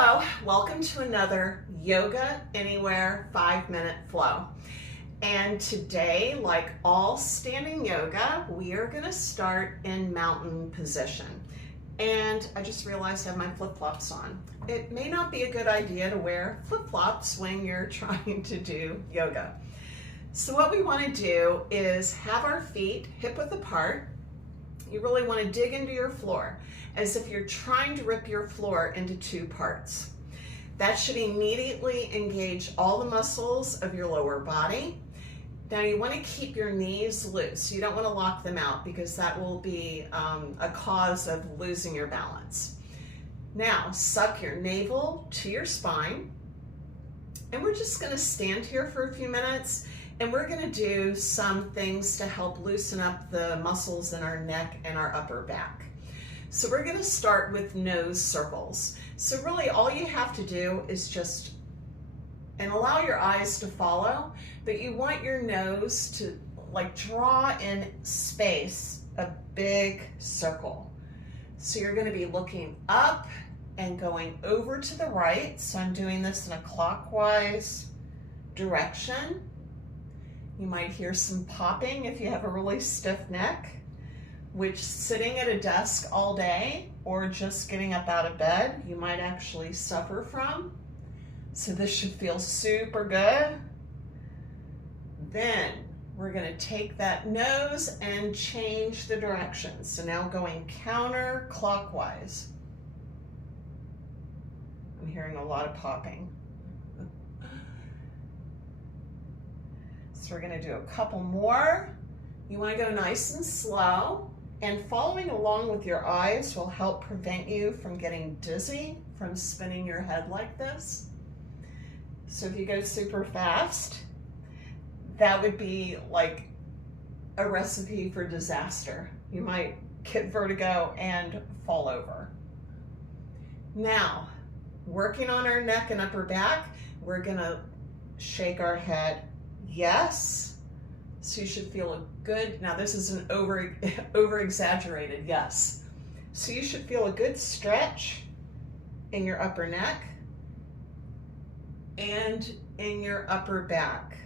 Hello, welcome to another Yoga Anywhere 5-minute flow. And today, like all standing yoga, we are going to start in mountain position. And I just realized I have my flip-flops on. It may not be a good idea to wear flip-flops when you're trying to do yoga. So what we want to do is have our feet hip-width apart. You really want to dig into your floor as if you're trying to rip your floor into two parts. That should immediately engage all the muscles of your lower body. Now you want to keep your knees loose. You don't want to lock them out because that will be a cause of losing your balance. Now suck your navel to your spine, and we're just going to stand here for a few minutes. And we're going to do some things to help loosen up the muscles in our neck and our upper back. So we're going to start with nose circles. So really all you have to do is just, and allow your eyes to follow, but you want your nose to like draw in space a big circle. So you're going to be looking up and going over to the right. So I'm doing this in a clockwise direction. You might hear some popping if you have a really stiff neck, which sitting at a desk all day or just getting up out of bed, you might actually suffer from. So this should feel super good. Then we're going to take that nose and change the direction. So now going counterclockwise. I'm hearing a lot of popping. So we're going to do a couple more. You want to go nice and slow, and following along with your eyes will help prevent you from getting dizzy from spinning your head like this. So if you go super fast, that would be like a recipe for disaster. You might get vertigo and fall over. Now, working on our neck and upper back, we're going to shake our head yes. So you should feel a good, now this is an over exaggerated yes. So you should feel a good stretch in your upper neck and in your upper back.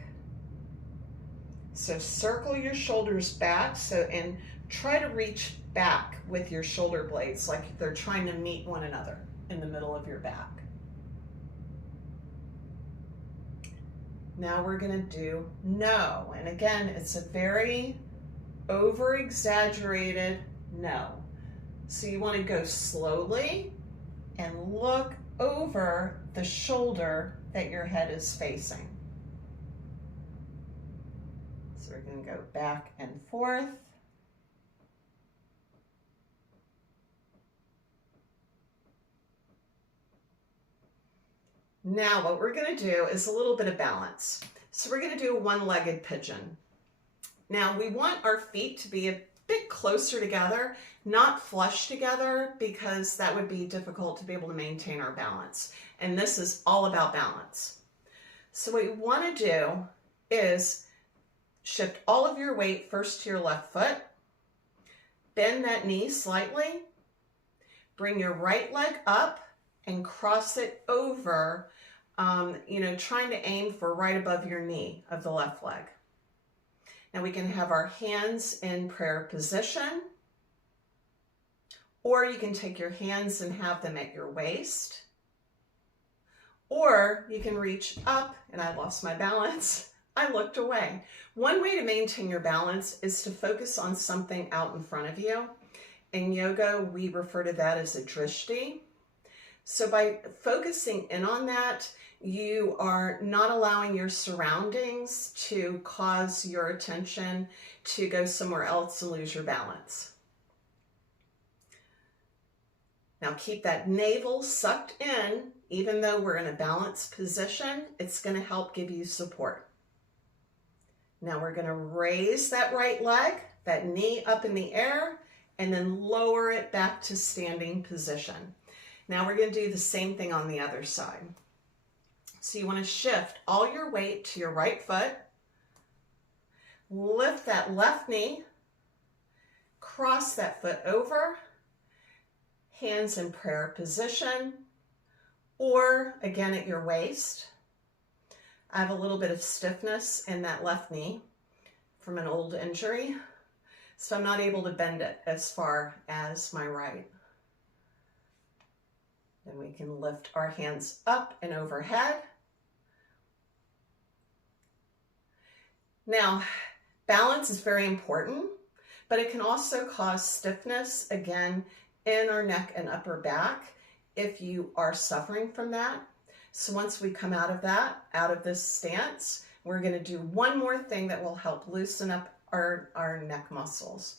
So circle your shoulders back, and try to reach back with your shoulder blades like they're trying to meet one another in the middle of your back. Now we're going to do no. And again, it's a very over-exaggerated no. So you want to go slowly and look over the shoulder that your head is facing. So we're going to go back and forth. Now what we're going to do is a little bit of balance. So we're going to do a one-legged pigeon. Now we want our feet to be a bit closer together, not flush together, because that would be difficult to be able to maintain our balance. And this is all about balance. So what you want to do is shift all of your weight first to your left foot, bend that knee slightly, bring your right leg up and cross it over, trying to aim for right above your knee of the left leg. Now we can have our hands in prayer position, or you can take your hands and have them at your waist, or you can reach up, and I lost my balance. I looked away. One way to maintain your balance is to focus on something out in front of you. In yoga, we refer to that as a drishti. So by focusing in on that, you are not allowing your surroundings to cause your attention to go somewhere else and lose your balance. Now keep that navel sucked in. Even though we're in a balanced position, it's going to help give you support. Now we're going to raise that right leg, that knee up in the air, and then lower it back to standing position. Now we're going to do the same thing on the other side. So you want to shift all your weight to your right foot, lift that left knee, cross that foot over, hands in prayer position, or again at your waist. I have a little bit of stiffness in that left knee from an old injury, so I'm not able to bend it as far as my right. Then we can lift our hands up and overhead. Now, balance is very important, but it can also cause stiffness, again, in our neck and upper back if you are suffering from that. So once we come out of this stance, we're going to do one more thing that will help loosen up our neck muscles.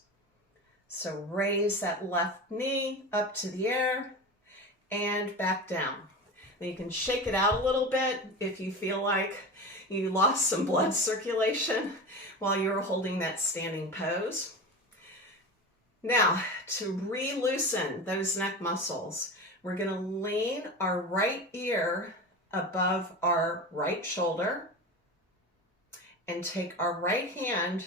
So raise that left knee up to the air and back down. Then you can shake it out a little bit if you feel like you lost some blood circulation while you were holding that standing pose. Now, to re-loosen those neck muscles, we're going to lean our right ear above our right shoulder and take our right hand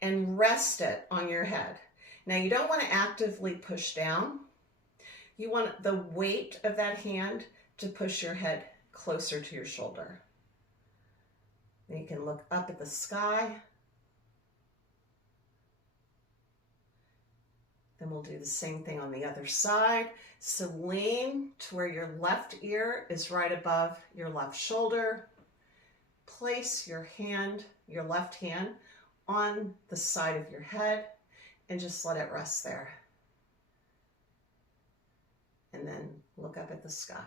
and rest it on your head. Now, you don't want to actively push down. You want the weight of that hand to push your head closer to your shoulder. Then you can look up at the sky. Then we'll do the same thing on the other side. So lean to where your left ear is right above your left shoulder. Place your hand, your left hand, on the side of your head and just let it rest there. And then look up at the sky.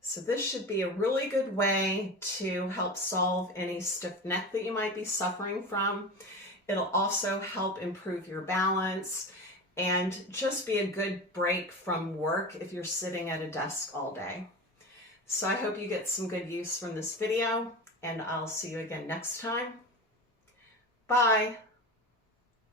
So this should be a really good way to help solve any stiff neck that you might be suffering from. It'll also help improve your balance and just be a good break from work if you're sitting at a desk all day. So I hope you get some good use from this video, and I'll see you again next time. Bye.